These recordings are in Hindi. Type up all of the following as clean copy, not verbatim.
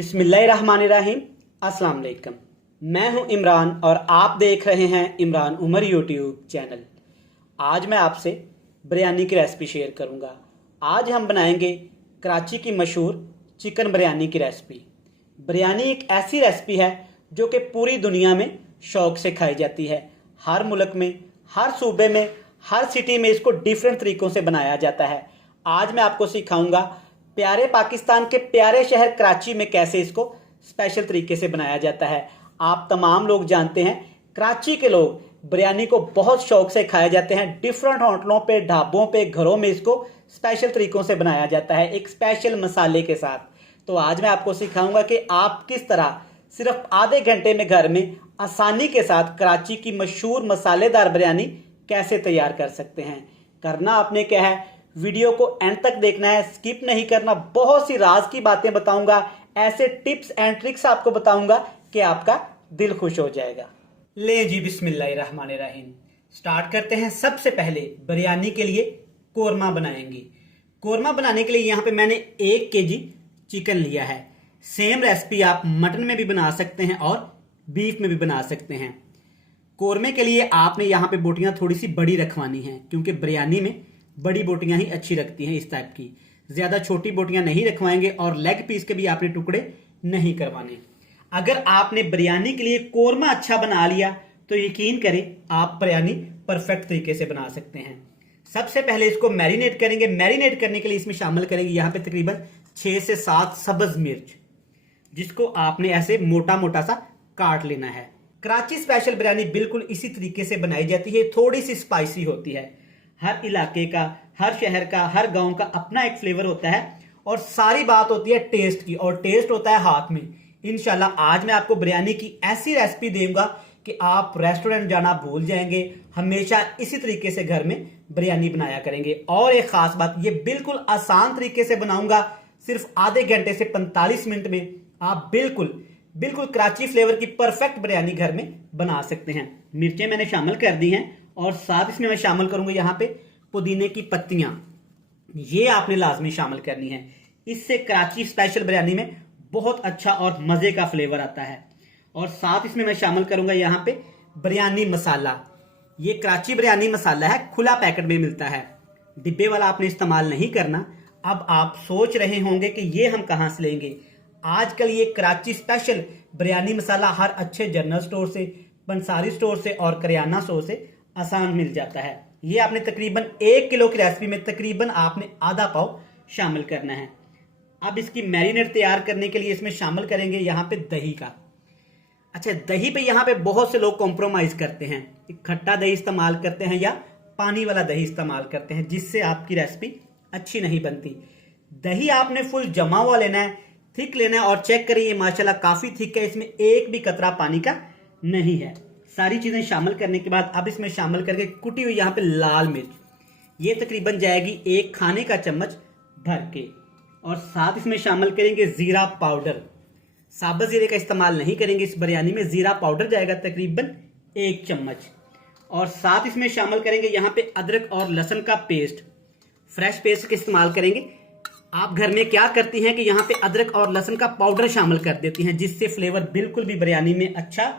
बिस्मिल्लाहिर्रहमानिर्रहीम। अस्सलाम वालेकुम। मैं हूं इमरान और आप देख रहे हैं इमरान उमर यूट्यूब चैनल। आज मैं आपसे बिरयानी की रेसिपी शेयर करूंगा। आज हम बनाएंगे कराची की मशहूर चिकन बिरयानी की रेसिपी। बिरयानी एक ऐसी रेसिपी है जो कि पूरी दुनिया में शौक से खाई जाती है। हर मुल्क में, हर सूबे में, हर सिटी में इसको डिफरेंट तरीक़ों से बनाया जाता है। आज मैं आपको सिखाऊंगा प्यारे पाकिस्तान के प्यारे शहर कराची में कैसे इसको स्पेशल तरीके से बनाया जाता है। आप तमाम लोग जानते हैं कराची के लोग बिरयानी को बहुत शौक से खाए जाते हैं। डिफरेंट होटलों पे, ढाबों पे, घरों में इसको स्पेशल तरीकों से बनाया जाता है, एक स्पेशल मसाले के साथ। तो आज मैं आपको सिखाऊंगा कि आप किस तरह सिर्फ आधे घंटे में घर में आसानी के साथ कराची की मशहूर मसालेदार बिरयानी कैसे तैयार कर सकते हैं। करना आपने क्या है, वीडियो को एंड तक देखना है, स्किप नहीं करना। बहुत सी राज की बातें बताऊंगा, ऐसे टिप्स एंड ट्रिक्स आपको बताऊंगा कि आपका दिल खुश हो जाएगा। ले जी, बिस्मिल्लाहिर्रहमानिर्रहीम। स्टार्ट करते हैं। सबसे पहले बिरयानी के लिए कोरमा बनाएंगे। कोरमा बनाने के लिए यहाँ पे मैंने 1 केजी चिकन लिया है। सेम रेसिपी आप मटन में भी बना सकते हैं और बीफ में भी बना सकते हैं। कोरमे के लिए आपने यहाँ पे बोटियां थोड़ी सी बड़ी रखवानी है, क्योंकि बिरयानी में बड़ी बोटियां ही अच्छी लगती हैं इस टाइप की। ज्यादा छोटी बोटियां नहीं रखवाएंगे और लेग पीस के भी आपने टुकड़े नहीं करवाने। अगर आपने बिरयानी के लिए कोरमा अच्छा बना लिया तो यकीन करें आप बिरयानी परफेक्ट तरीके से बना सकते हैं। सबसे पहले इसको मैरिनेट करेंगे। मैरिनेट करने के लिए इसमें शामिल करेंगे यहाँ पे तकरीबन 6 से 7 सब्ज मिर्च, जिसको आपने ऐसे मोटा मोटा सा काट लेना है। कराची स्पेशल बिरयानी बिल्कुल इसी तरीके से बनाई जाती है, थोड़ी सी स्पाइसी होती है। हर इलाके का, हर शहर का, हर गांव का अपना एक फ्लेवर होता है और सारी बात होती है टेस्ट की, और टेस्ट होता है हाथ में। इंशाल्लाह आज मैं आपको बिरयानी की ऐसी रेसिपी दूंगा कि आप रेस्टोरेंट जाना भूल जाएंगे। हमेशा इसी तरीके से घर में बिरयानी बनाया करेंगे। और एक खास बात, ये बिल्कुल आसान तरीके से बनाऊंगा। सिर्फ आधे घंटे से 45 मिनट में आप बिल्कुल कराची फ्लेवर की परफेक्ट बिरयानी घर में बना सकते हैं। मिर्चें मैंने शामिल कर दी हैं और साथ इसमें मैं शामिल करूंगा यहाँ पे पुदीने की पत्तियां। ये आपने लाजमी शामिल करनी है। इससे कराची स्पेशल बिरयानी में बहुत अच्छा और मजे का फ्लेवर आता है। और साथ इसमें मैं शामिल करूंगा यहाँ पे बिरयानी मसाला। ये कराची बिरयानी मसाला है, खुला पैकेट में मिलता है, डिब्बे वाला आपने इस्तेमाल नहीं करना। अब आप सोच रहे होंगे कि ये हम कहां से लेंगे। आजकल ये कराची स्पेशल बिरयानी मसाला हर अच्छे जनरल स्टोर से, पंसारी स्टोर से और करियाना स्टोर से आसान मिल जाता है। ये आपने तकरीबन 1 किलो की रेसिपी में तकरीबन आपने आधा पाव शामिल करना है। अब इसकी मैरिनेट तैयार करने के लिए इसमें शामिल करेंगे यहाँ पे दही का। अच्छा, दही पे यहाँ पे बहुत से लोग कॉम्प्रोमाइज करते हैं, खट्टा दही इस्तेमाल करते हैं या पानी वाला दही इस्तेमाल करते हैं, जिससे आपकी रेसिपी अच्छी नहीं बनती। दही आपने फुल जमा हुआ लेना है, थिक लेना है। और चेक करिए माशाल्लाह काफी थिक है, इसमें एक भी कतरा पानी का नहीं है। सारी चीजें शामिल करने के बाद अब इसमें शामिल करके कुटी हुई यहाँ पे लाल मिर्च, ये तकरीबन जाएगी 1 खाने का चम्मच भर के। और साथ इसमें शामिल करेंगे जीरा पाउडर। साबुत जीरे का इस्तेमाल नहीं करेंगे इस बिरयानी में, जीरा पाउडर जाएगा तकरीबन 1 चम्मच। और साथ इसमें शामिल करेंगे यहाँ पे अदरक और लहसुन का पेस्ट, फ्रेश पेस्ट का इस्तेमाल करेंगे। आप घर में क्या करती हैं कि यहाँ पे अदरक और लहसुन का पाउडर शामिल कर देती हैं, जिससे फ्लेवर बिल्कुल भी बिरयानी में अच्छा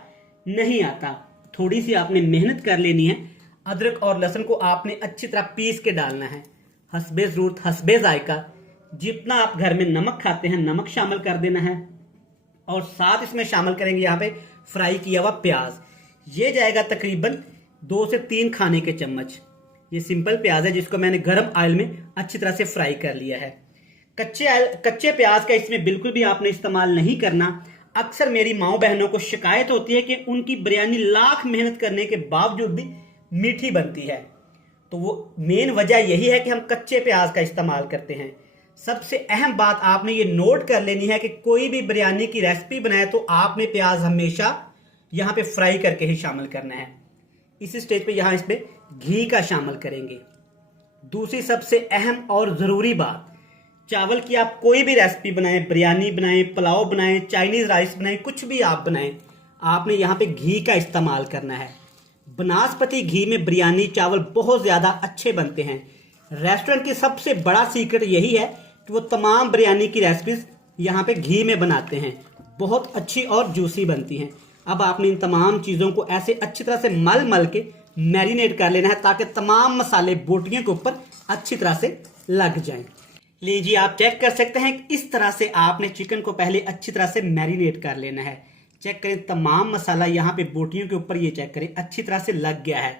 नहीं आता। थोड़ी सी आपने मेहनत कर लेनी है। अदरक और लहसुन को आपने अच्छी तरह पीस के डालना है, हस्बे ज़रूरत, हस्बे जायका। जितना आप घर में नमक खाते हैं नमक शामिल कर देना है। और साथ इसमें शामिल करेंगे यहाँ पे फ्राई किया हुआ प्याज, ये जाएगा तकरीबन 2 से 3 खाने के चम्मच। ये सिंपल प्याज है जिसको मैंने गर्म ऑयल में अच्छी तरह से फ्राई कर लिया है। कच्चे प्याज का इसमें बिल्कुल भी आपने इस्तेमाल नहीं करना। अक्सर मेरी माओ बहनों को शिकायत होती है कि उनकी बिरयानी लाख मेहनत करने के बावजूद भी मीठी बनती है। तो वो मेन वजह यही है कि हम कच्चे प्याज का इस्तेमाल करते हैं। सबसे अहम बात आपने ये नोट कर लेनी है कि कोई भी बिरयानी की रेसिपी बनाए तो आपने प्याज हमेशा यहाँ पे फ्राई करके ही शामिल करना है। इस स्टेज पे यहाँ इस पे घी का शामिल करेंगे। दूसरी सबसे अहम और जरूरी बात, चावल की आप कोई भी रेसिपी बनाएं, बिरयानी बनाएं, पुलाव बनाएं, चाइनीज राइस बनाएं, कुछ भी आप बनाएं, आपने यहाँ पे घी का इस्तेमाल करना है। बनास्पति घी में बिरयानी चावल बहुत ज्यादा अच्छे बनते हैं। रेस्टोरेंट की सबसे बड़ा सीक्रेट यही है कि वो तमाम बिरयानी की रेसिपीज यहाँ पे घी में बनाते हैं, बहुत अच्छी और जूसी बनती हैं। अब आपने इन तमाम चीज़ों को ऐसे अच्छी तरह से मल मल के मैरिनेट कर लेना है ताकि तमाम मसाले बोटियों के ऊपर अच्छी तरह से लग जाएं। लीजिए आप चेक कर सकते हैं, इस तरह से आपने चिकन को पहले अच्छी तरह से मैरिनेट कर लेना है। चेक करें तमाम मसाला यहाँ पे बोटियों के ऊपर, ये चेक करें अच्छी तरह से लग गया है।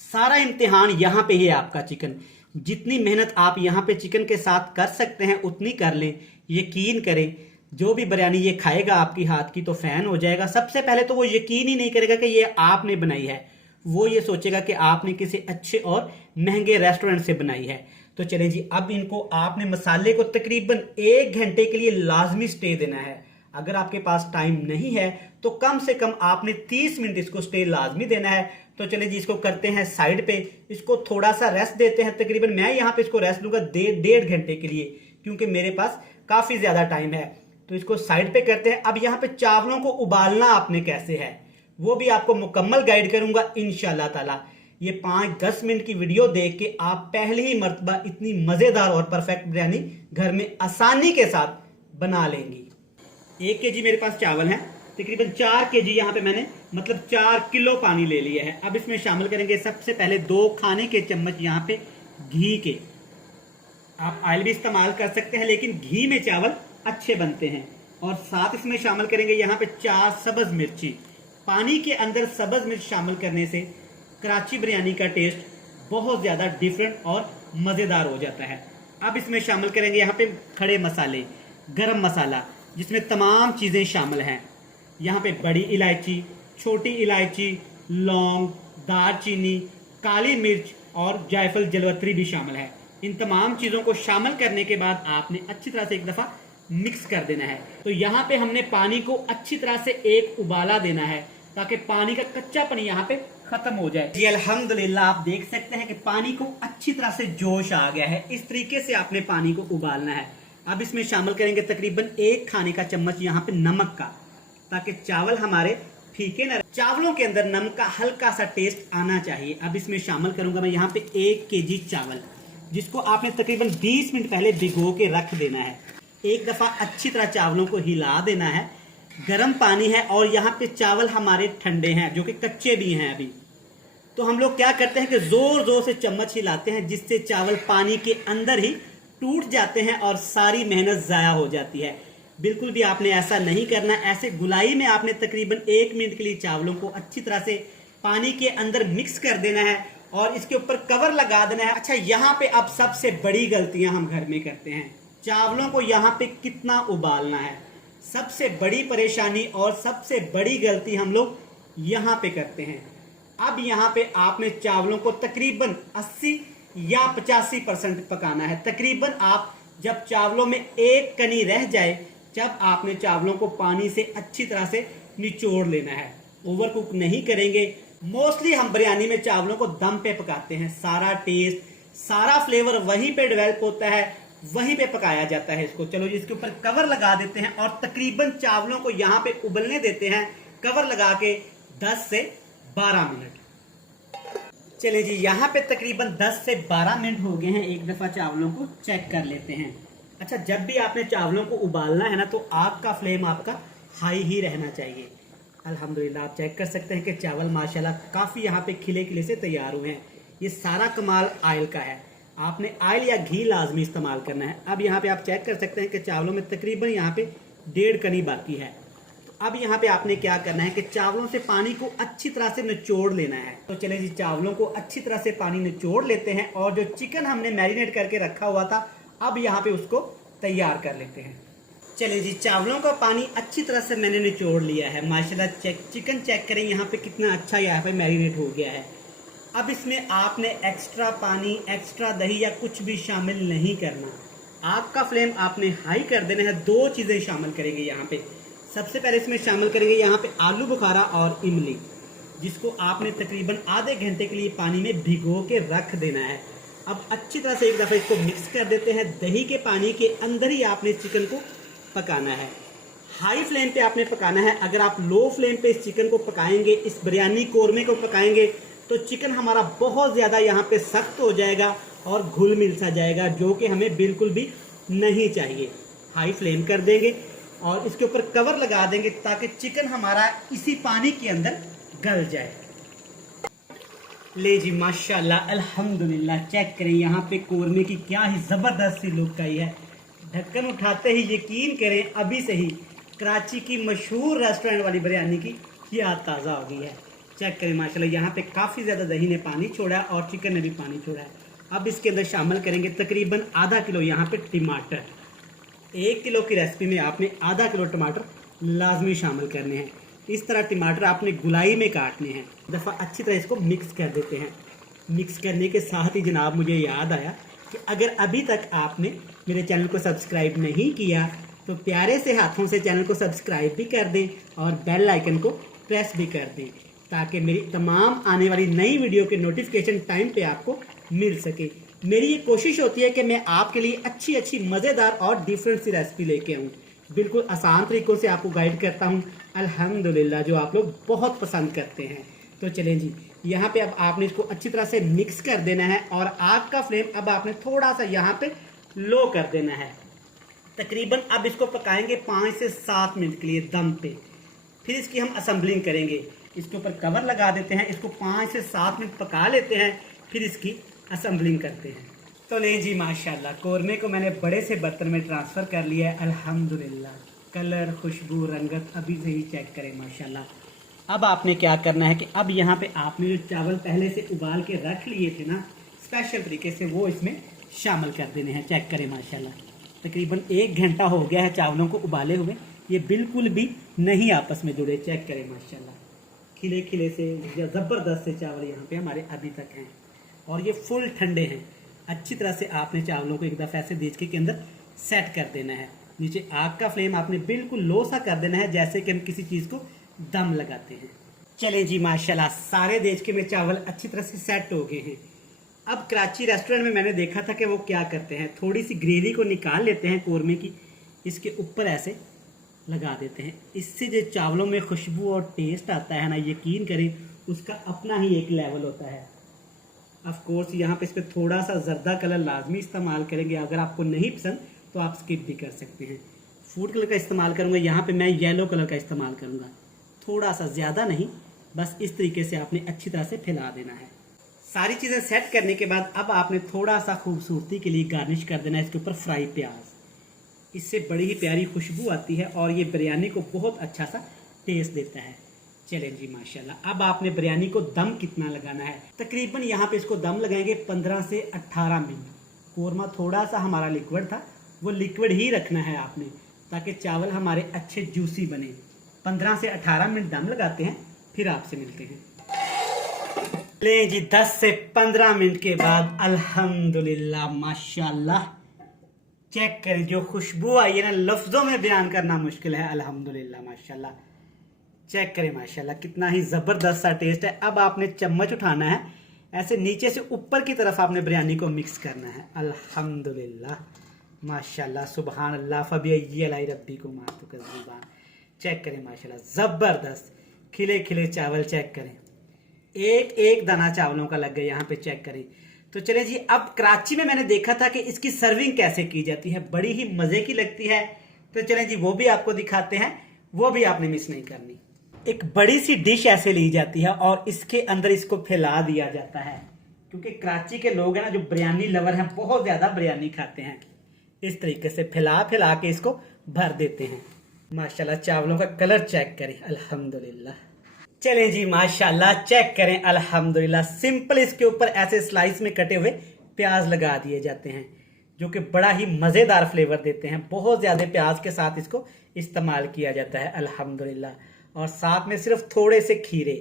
सारा इम्तिहान यहाँ पे है आपका चिकन। जितनी मेहनत आप यहाँ पे चिकन के साथ कर सकते हैं उतनी कर लें। यकीन करें जो भी बिरयानी ये खाएगा आपकी हाथ की तो फैन हो जाएगा। सबसे पहले तो वो यकीन ही नहीं करेगा कि ये आपने बनाई है, वो ये सोचेगा कि आपने किसी अच्छे और महंगे रेस्टोरेंट से बनाई है। तो चलें जी, अब इनको आपने मसाले को तकरीबन 1 घंटे के लिए लाजमी स्टे देना है। अगर आपके पास टाइम नहीं है तो कम से कम आपने 30 मिनट इसको स्टे लाजमी देना है। तो चले जी, इसको करते हैं साइड पे, इसको थोड़ा सा रेस्ट देते हैं। तकरीबन मैं यहाँ पे इसको रेस्ट दूंगा 1.5 घंटे के लिए, क्योंकि मेरे पास काफी ज्यादा टाइम है। तो इसको साइड पे करते हैं। अब यहाँ पे चावलों को उबालना आपने कैसे है वो भी आपको मुकम्मल गाइड करूंगा इंशाल्लाह ताला। ये 5-10 मिनट की वीडियो देख के आप पहली ही मर्तबा इतनी मजेदार और परफेक्ट बिरयानी घर में आसानी के साथ बना लेंगी। 1 केजी मेरे पास चावल है, तकरीबन 4 केजी यहाँ पे मैंने 4 किलो पानी ले लिया है। अब इसमें शामिल करेंगे सबसे पहले 2 खाने के चम्मच यहाँ पे घी के। आप ऑयल भी इस्तेमाल कर सकते हैं लेकिन घी में चावल अच्छे बनते हैं। और साथ इसमें शामिल करेंगे यहाँ पे 4 सब्ज मिर्ची। पानी के अंदर सब्ज मिर्च शामिल करने से कराची बिरयानी का टेस्ट बहुत ज्यादा डिफरेंट और मजेदार हो जाता है। अब इसमें शामिल करेंगे यहाँ पे खड़े मसाले, गरम मसाला जिसमें तमाम चीजें शामिल हैं। यहाँ पे बड़ी इलायची, छोटी इलायची, लौंग, दालचीनी, काली मिर्च और जायफल जलवत्री भी शामिल है। इन तमाम चीजों को शामिल करने के बाद आपने अच्छी तरह से एक दफा मिक्स कर देना है। तो यहाँ पे हमने पानी को अच्छी तरह से एक उबाला देना है ताकि पानी का कच्चापन यहाँ पे खत्म हो जाए। जी अल्हम्दुलिल्लाह, आप देख सकते हैं कि पानी को अच्छी तरह से जोश आ गया है। इस तरीके से आपने पानी को उबालना है। अब इसमें शामिल करेंगे तकरीबन 1 खाने का चम्मच यहाँ पे नमक का, ताकि चावल हमारे फीके न रहे। चावलों के अंदर नमक का हल्का सा टेस्ट आना चाहिए। अब इसमें शामिल करूंगा मैं यहाँ पे 1 केजी चावल, जिसको आपने तकरीबन 20 मिनट पहले भिगो के रख देना है। एक दफा अच्छी तरह चावलों को हिला देना है। गर्म पानी है और यहाँ पे चावल हमारे ठंडे हैं, जो कि कच्चे भी हैं अभी। तो हम लोग क्या करते हैं कि जोर जोर से चम्मच हिलाते हैं, जिससे चावल पानी के अंदर ही टूट जाते हैं और सारी मेहनत जाया हो जाती है। बिल्कुल भी आपने ऐसा नहीं करना। ऐसे गुलाई में आपने तकरीबन 1 मिनट के लिए चावलों को अच्छी तरह से पानी के अंदर मिक्स कर देना है और इसके ऊपर कवर लगा देना है। अच्छा, यहाँ पे अब सबसे बड़ी गलतियां हम घर में करते हैं, चावलों को यहाँ पे कितना उबालना है। सबसे बड़ी परेशानी और सबसे बड़ी गलती हम लोग यहाँ पे करते हैं। अब यहाँ पे आपने चावलों को तकरीबन 80 या 85% पकाना है। तकरीबन आप जब चावलों में एक कनी रह जाए, जब आपने चावलों को पानी से अच्छी तरह से निचोड़ लेना है। ओवर कुक नहीं करेंगे। मोस्टली हम बिरयानी में चावलों को दम पे पकाते हैं। सारा टेस्ट, सारा फ्लेवर वहीं पे डेवलप होता है, वहीं पे पकाया जाता है इसको। चलो जी, इसके ऊपर कवर लगा देते हैं और तकरीबन चावलों को यहाँ पे उबलने देते हैं कवर लगा के 10 से 12 मिनट। चलिए जी, यहाँ पे तकरीबन 10 से 12 मिनट हो गए हैं। एक दफा चावलों को चेक कर लेते हैं। अच्छा, जब भी आपने चावलों को उबालना है ना, तो आग का फ्लेम आपका हाई ही रहना चाहिए। अल्हम्दुलिल्लाह, आप चेक कर सकते हैं कि चावल माशाल्लाह काफ़ी यहाँ पे खिले खिले से तैयार हुए हैं। ये सारा कमाल ऑयल का है। आपने ऑयल या घी लाजमी इस्तेमाल करना है। अब यहाँ पे आप चेक कर सकते हैं कि चावलों में तकरीबन यहाँ पे 1.5 कनी बाकी है। तो अब यहाँ पे आपने क्या करना है कि चावलों से पानी को अच्छी तरह से निचोड़ लेना है। तो चले जी, चावलों को अच्छी तरह से पानी निचोड़ लेते हैं और जो चिकन हमने मैरिनेट करके रखा हुआ था, अब यहाँ पे उसको तैयार कर लेते हैं। चलिए जी, चावलों का पानी अच्छी तरह से मैंने निचोड़ लिया है। माशाल्लाह चिकन चेक करें यहाँ पे कितना अच्छा यहाँ पे मैरिनेट हो गया है। अब इसमें आपने एक्स्ट्रा पानी, एक्स्ट्रा दही या कुछ भी शामिल नहीं करना। आग का फ्लेम आपने हाई कर देना है। 2 चीज़ें शामिल करेंगे यहाँ पे। सबसे पहले इसमें शामिल करेंगे यहाँ पे आलू बुखारा और इमली, जिसको आपने तकरीबन आधे घंटे के लिए पानी में भिगो के रख देना है। अब अच्छी तरह से एक दफ़ा इसको मिक्स कर देते हैं। दही के पानी के अंदर ही आपने चिकन को पकाना है। हाई फ्लेम पे आपने पकाना है। अगर आप लो फ्लेम पे इस चिकन को पकाएंगे, इस बिरयानी कोरमे को पकाएंगे, तो चिकन हमारा बहुत ज़्यादा यहाँ पे सख्त हो जाएगा और घुल मिल सा जाएगा, जो कि हमें बिल्कुल भी नहीं चाहिए। हाई फ्लेम कर देंगे और इसके ऊपर कवर लगा देंगे ताकि चिकन हमारा इसी पानी के अंदर गल जाए। ले जी माशाल्लाह अल्हम्दुलिल्लाह, चेक करें यहाँ पे कौरमे की क्या ही ज़बरदस्त सी लुक आई है। ढक्कन उठाते ही यकीन करें अभी से ही कराची की मशहूर रेस्टोरेंट वाली बिरयानी की याद ताज़ा हो गई है। चेक करें माशाल्लाह, यहाँ पे काफ़ी ज़्यादा दही ने पानी छोड़ा है और चिकन ने भी पानी छोड़ा है। अब इसके अंदर शामिल करेंगे तकरीबन आधा किलो यहाँ पे टमाटर। 1 किलो की रेसिपी में आपने आधा किलो टमाटर लाजमी शामिल करने हैं। इस तरह टमाटर आपने गुलाई में काटने हैं। दफ़ा अच्छी तरह इसको मिक्स कर देते हैं। मिक्स करने के साथ ही जनाब मुझे याद आया कि अगर अभी तक आपने मेरे चैनल को सब्सक्राइब नहीं किया तो प्यारे से हाथों से चैनल को सब्सक्राइब भी कर दें और बेल आइकन को प्रेस भी कर दें ताकि मेरी तमाम आने वाली नई वीडियो के नोटिफिकेशन टाइम पे आपको मिल सके। मेरी ये कोशिश होती है कि मैं आपके लिए अच्छी अच्छी मज़ेदार और डिफरेंट सी रेसिपी लेके आऊँ। बिल्कुल आसान तरीक़ों से आपको गाइड करता हूँ अल्हम्दुलिल्लाह, जो आप लोग बहुत पसंद करते हैं। तो चलें जी, यहाँ पे अब आपने इसको अच्छी तरह से मिक्स कर देना है और आग का फ्लेम अब आपने थोड़ा सा यहाँ पे लो कर देना है। तकरीबन अब इसको पकाएंगे 5 से 7 मिनट के लिए दम पे। फिर इसकी हम असम्बलिंग करेंगे। इसके ऊपर कवर लगा देते हैं, इसको 5 से 7 मिनट पका लेते हैं, फिर इसकी असम्बलिंग करते हैं। तो ले जी माशाल्लाह, कौरमे को मैंने बड़े से बर्तन में ट्रांसफ़र कर लिया है अल्हम्दुलिल्लाह। कलर, खुशबू, रंगत अभी से ही चेक करें माशाल्लाह। अब आपने क्या करना है कि अब यहाँ पे आपने जो चावल पहले से उबाल के रख लिए थे ना स्पेशल तरीके से, वो इसमें शामिल कर देने हैं। चेक करें माशाल्लाह, तकरीबन 1 घंटा हो गया है चावलों को उबाले हुए, ये बिल्कुल भी नहीं आपस में जुड़े। चेक करें माशाल्लाह, खिले खिले से ज़बरदस्त से चावल यहाँ पे हमारे अभी तक हैं और ये फुल ठंडे हैं। अच्छी तरह से आपने चावलों को एक दफ़ा ऐसे देचके के अंदर सेट कर देना है। नीचे आग का फ्लेम आपने बिल्कुल लो सा कर देना है, जैसे कि हम किसी चीज़ को दम लगाते हैं। चलें जी माशाल्लाह, सारे देचके में चावल अच्छी तरह से सेट हो गए हैं। अब कराची रेस्टोरेंट में मैंने देखा था कि वो क्या करते हैं, थोड़ी सी ग्रेवी को निकाल लेते हैं कौरमे की, इसके ऊपर ऐसे लगा देते हैं। इससे जो चावलों में खुशबू और टेस्ट आता है ना, यकीन करें उसका अपना ही एक लेवल होता है। ऑफ कोर्स यहाँ पे इस पर थोड़ा सा जर्दा कलर लाजमी इस्तेमाल करेंगे। अगर आपको नहीं पसंद तो आप स्किप भी कर सकते हैं। फूड कलर का इस्तेमाल करूँगा, यहाँ पे मैं येलो कलर का इस्तेमाल करूँगा, थोड़ा सा ज़्यादा नहीं, बस इस तरीके से आपने अच्छी तरह से फैला देना है। सारी चीज़ें सेट करने के बाद अब आपने थोड़ा सा खूबसूरती के लिए गार्निश कर देना है इसके ऊपर फ्राई प्याज। इससे बड़ी ही प्यारी खुशबू आती है और ये बिरयानी को बहुत अच्छा सा टेस्ट देता है। चलें जी माशाल्लाह, अब आपने बिरयानी को दम कितना लगाना है, तकरीबन यहाँ पे इसको दम लगाएंगे 15 से 18 मिनट। कौरमा थोड़ा सा हमारा लिक्विड था, वो लिक्विड ही रखना है आपने ताकि चावल हमारे अच्छे जूसी बने। 15 से 18 मिनट दम लगाते हैं, फिर आपसे मिलते हैं। ले जी 10 से 15 मिनट के बाद अल्हम्दुलिल्लाह माशाल्लाह, चेक करें जो खुशबू आई है ना, लफ्ज़ों में बयान करना मुश्किल है। अल्हम्दुलिल्लाह माशाल्लाह, चेक करें माशाल्लाह, कितना ही ज़बरदस्त सा टेस्ट है। अब आपने चम्मच उठाना है, ऐसे नीचे से ऊपर की तरफ आपने बिरयानी को मिक्स करना है। अल्हम्दुलिल्लाह माशाल्लाह, सुबहान अल्लाह, फबिय्यी अलाई रब्बिकुम तुकज़्ज़िबान। चेक करें माशाल्लाह, ज़बरदस्त खिले खिले चावल। चेक करें, एक एक दाना चावलों का लग गया यहाँ पे। चेक करें। तो चले जी, अब कराची में मैंने देखा था कि इसकी सर्विंग कैसे की जाती है, बड़ी ही मज़े की लगती है। तो चले जी, वो भी आपको दिखाते हैं, वो भी आपने मिस नहीं करनी। एक बड़ी सी डिश ऐसे ली जाती है और इसके अंदर इसको फैला दिया जाता है, क्योंकि कराची के लोग हैं ना जो बिरयानी लवर हैं, बहुत ज़्यादा बिरयानी खाते हैं। इस तरीके से फैला फैला के इसको भर देते हैं। माशाल्लाह, चावलों का कलर चेक करें, अल्हम्दुलिल्लाह। चलें जी माशाल्लाह, चेक करें, अल्हम्दुलिल्लाह। सिंपल इसके ऊपर ऐसे स्लाइस में कटे हुए प्याज लगा दिए जाते हैं, जो कि बड़ा ही मज़ेदार फ्लेवर देते हैं। बहुत ज़्यादा प्याज के साथ इसको इस्तेमाल किया जाता है अल्हम्दुलिल्लाह। और साथ में सिर्फ थोड़े से खीरे,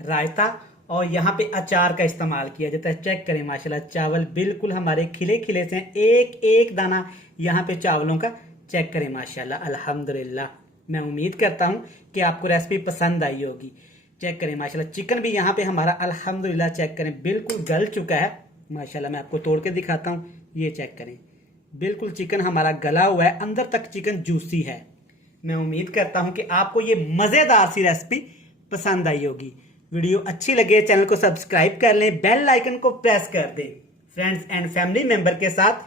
रायता और यहाँ पे अचार का इस्तेमाल किया जाता है। चेक करें माशाल्लाह, चावल बिल्कुल हमारे खिले खिले से, एक एक दाना यहाँ पे चावलों का। चेक करें माशाल्लाह, अल्हम्दुलिल्लाह। मैं उम्मीद करता हूँ कि आपको रेसिपी पसंद आई होगी। चेक करें माशाल्लाह, चिकन भी यहाँ पे हमारा अल्हम्दुलिल्लाह चेक करें बिल्कुल गल चुका है माशाल्लाह। मैं आपको तोड़ के दिखाता हूँ, ये चेक करें, बिल्कुल चिकन हमारा गला हुआ है, अंदर तक चिकन जूसी है। मैं उम्मीद करता हूँ कि आपको ये मज़ेदार सी रेसिपी पसंद आई होगी। वीडियो अच्छी लगे चैनल को सब्सक्राइब कर लें, बेल आइकन को प्रेस कर दें, फ्रेंड्स एंड फैमिली मेम्बर के साथ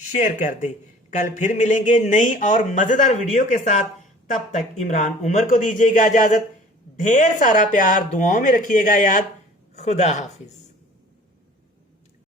शेयर कर दें। कल फिर मिलेंगे नई और मजेदार वीडियो के साथ। तब तक इमरान उमर को दीजिएगा इजाजत। ढेर सारा प्यार दुआओं में रखिएगा याद। खुदा हाफिज।